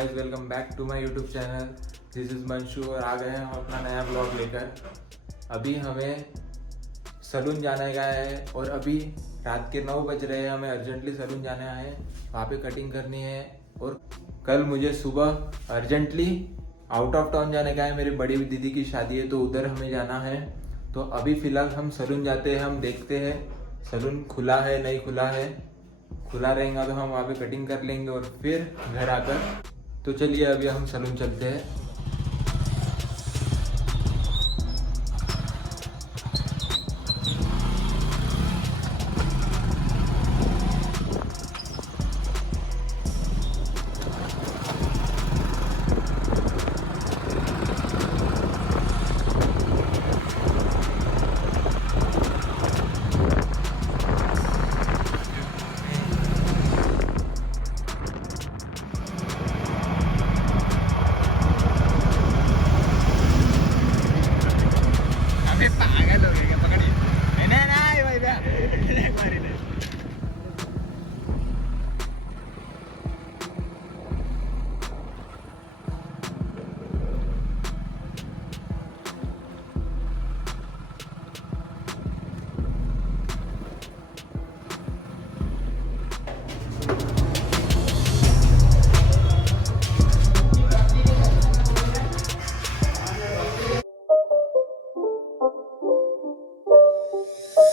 Guys, welcome back to my YouTube channel. This is Manshu और आ गए हैं हम अपना नया ब्लॉग लेकर। अभी हमें सलून जाना है और अभी रात के 9 बज रहे हैं। हमें अर्जेंटली सलून जाना है, वहाँ पे कटिंग करनी है। और कल मुझे सुबह अर्जेंटली आउट ऑफ टाउन जाने का है, मेरी बड़ी दीदी की शादी है, तो उधर हमें जाना है। तो अभी फ़िलहाल हम सलून जाते हैं, हम देखते हैं सलून खुला है नहीं खुला है। खुला रहेगा तो हम वहाँ पे कटिंग कर लेंगे और फिर घर आकर। तो चलिए अभी हम सलून चलते हैं।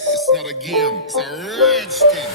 It's not a game, it's a rich thing.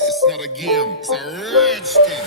It's not a game, it's a rich thing.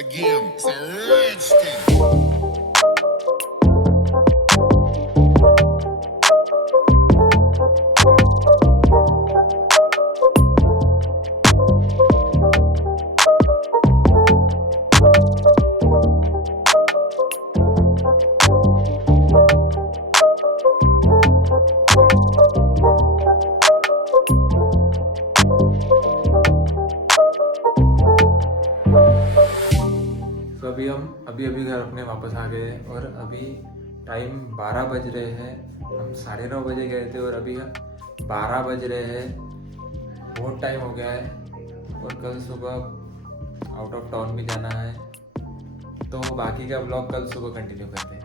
not a game, it's a rich thing. तो अभी हम अभी घर अपने वापस आ गए हैं और अभी टाइम 12 बज रहे हैं। हम 9:30 बजे गए थे और अभी 12 बज रहे हैं। बहुत टाइम हो गया है और कल सुबह आउट ऑफ टाउन भी जाना है। तो बाकी का ब्लॉग कल सुबह कंटिन्यू करते हैं।